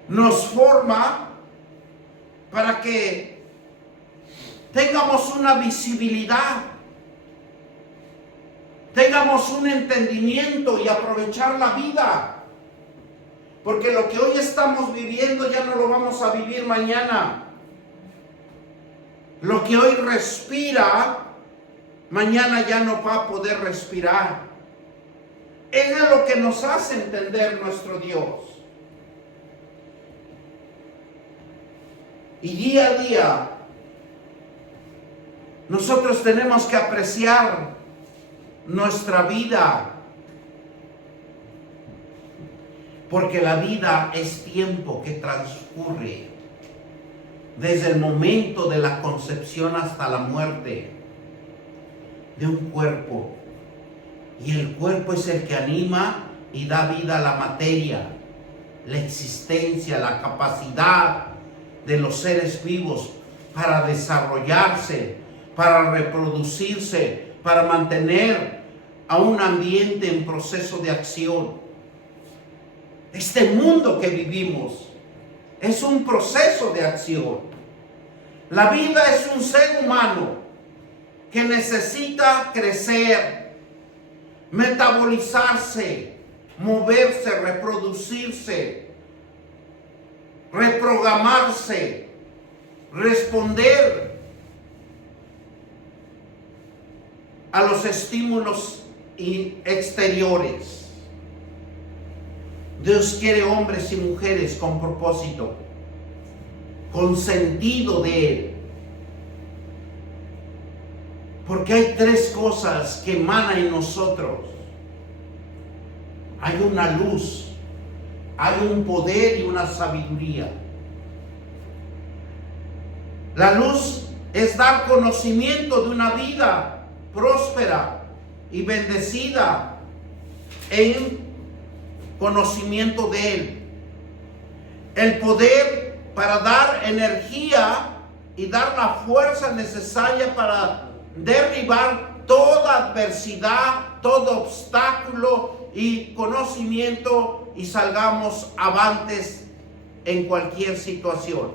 nos forma para que tengamos una visibilidad, tengamos un entendimiento y aprovechar la vida. Porque lo que hoy estamos viviendo ya no lo vamos a vivir mañana. Lo que hoy respira, mañana ya no va a poder respirar. Eso es lo que nos hace entender nuestro Dios. Y día a día, nosotros tenemos que apreciar nuestra vida. Porque la vida es tiempo que transcurre desde el momento de la concepción hasta la muerte de un cuerpo. Y el cuerpo es el que anima y da vida a la materia, la existencia, la capacidad de los seres vivos para desarrollarse, para reproducirse, para mantener a un ambiente en proceso de acción. Este mundo que vivimos es un proceso de acción. La vida es un ser humano que necesita crecer, metabolizarse, moverse, reproducirse, reprogramarse, responder a los estímulos exteriores. Dios quiere hombres y mujeres con propósito, con sentido de Él. Porque hay 3 cosas que emanan en nosotros. Hay una luz, hay un poder y una sabiduría. La luz es dar conocimiento de una vida próspera y bendecida en conocimiento de Él. El poder para dar energía y dar la fuerza necesaria para derribar toda adversidad, todo obstáculo y conocimiento y salgamos avantes en cualquier situación.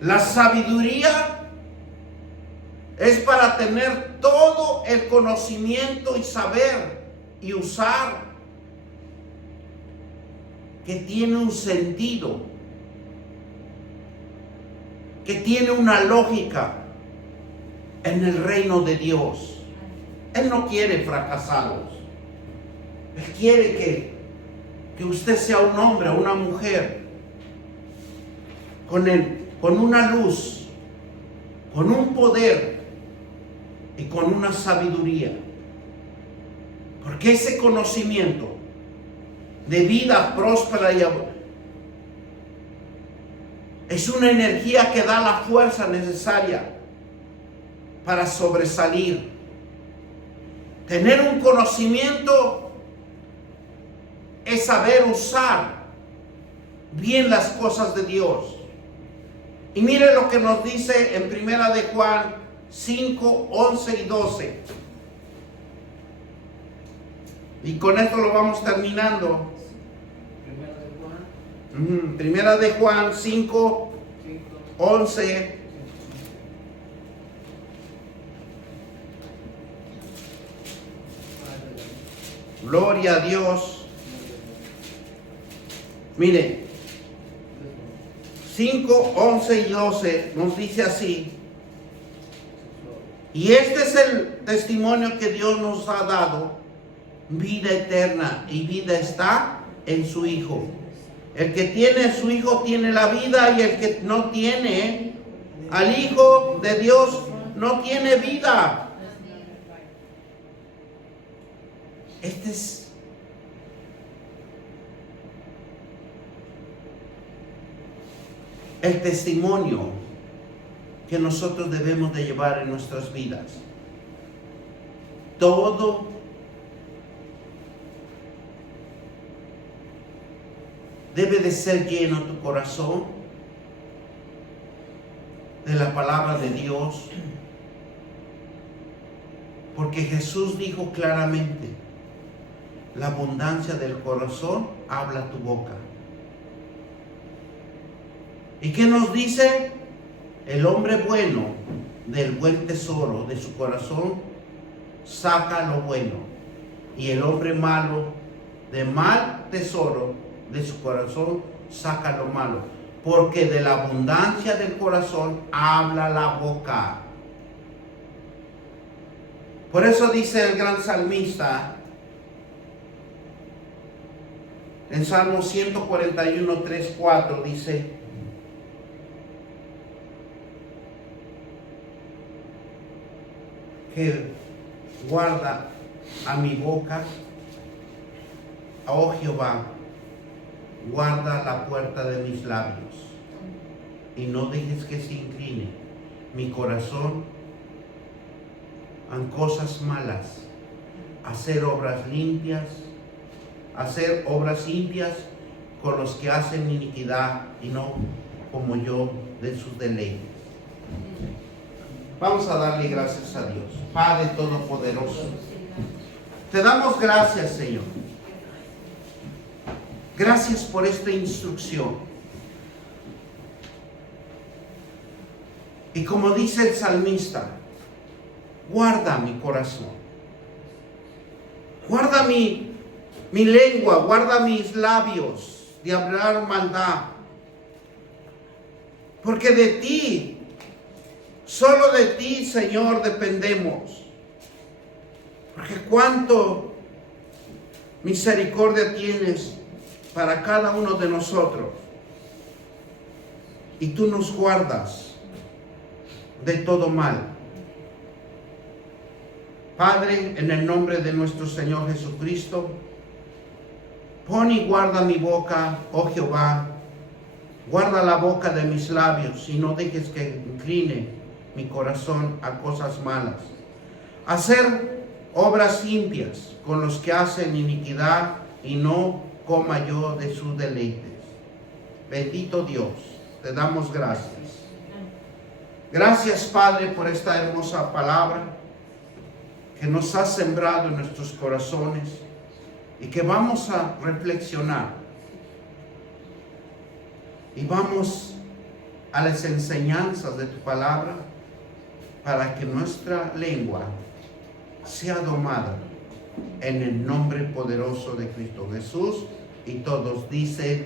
La sabiduría es para tener todo el conocimiento y saber y usar que tiene un sentido, que tiene una lógica en el reino de Dios. Él no quiere fracasados. Él quiere que usted sea un hombre o una mujer con una luz, con un poder y con una sabiduría. Porque ese conocimiento de vida próspera y es una energía que da la fuerza necesaria para sobresalir. Tener un conocimiento es saber usar bien las cosas de Dios. Y mire lo que nos dice en Primera de Juan 5, 11 y 12. Y con esto lo vamos terminando. Primera de Juan 5, 11 Gloria a Dios. Mire, 5, 11 y 12 nos dice así. Y este es el testimonio que Dios nos ha dado, vida eterna, y vida está en su Hijo. El que tiene a su Hijo tiene la vida, y el que no tiene al Hijo de Dios no tiene vida. Este es el testimonio que nosotros debemos de llevar en nuestras vidas. Todo debe de ser lleno tu corazón de la palabra de Dios, porque Jesús dijo claramente: la abundancia del corazón habla tu boca. ¿Y qué nos dice? El hombre bueno del buen tesoro de su corazón saca lo bueno, y el hombre malo de mal tesoro de su corazón saca lo malo, porque de la abundancia del corazón habla la boca. Por eso dice el gran salmista en Salmo 141, 3, 4, dice: que guarda a mi boca, oh Jehová, guarda la puerta de mis labios, y no dejes que se incline mi corazón a cosas malas, hacer obras limpias con los que hacen iniquidad, y no como yo de sus deleites. Vamos a darle gracias a Dios. Padre Todopoderoso, te damos gracias, Señor. Gracias por esta instrucción. Y como dice el salmista, guarda mi corazón. Guarda mi lengua, guarda mis labios de hablar maldad. Porque de ti, solo de ti, Señor, dependemos. Porque cuánto misericordia tienes para cada uno de nosotros. Y tú nos guardas de todo mal. Padre, en el nombre de nuestro Señor Jesucristo, pon y guarda mi boca, oh Jehová. Guarda la boca de mis labios, y no dejes que incline mi corazón a cosas malas. Hacer obras limpias con los que hacen iniquidad, y no coma yo de sus deleites. Bendito Dios, te damos gracias. Gracias, Padre, por esta hermosa palabra que nos has sembrado en nuestros corazones, y que vamos a reflexionar y vamos a las enseñanzas de tu palabra, para que nuestra lengua sea domada en el nombre poderoso de Cristo Jesús. Y todos dicen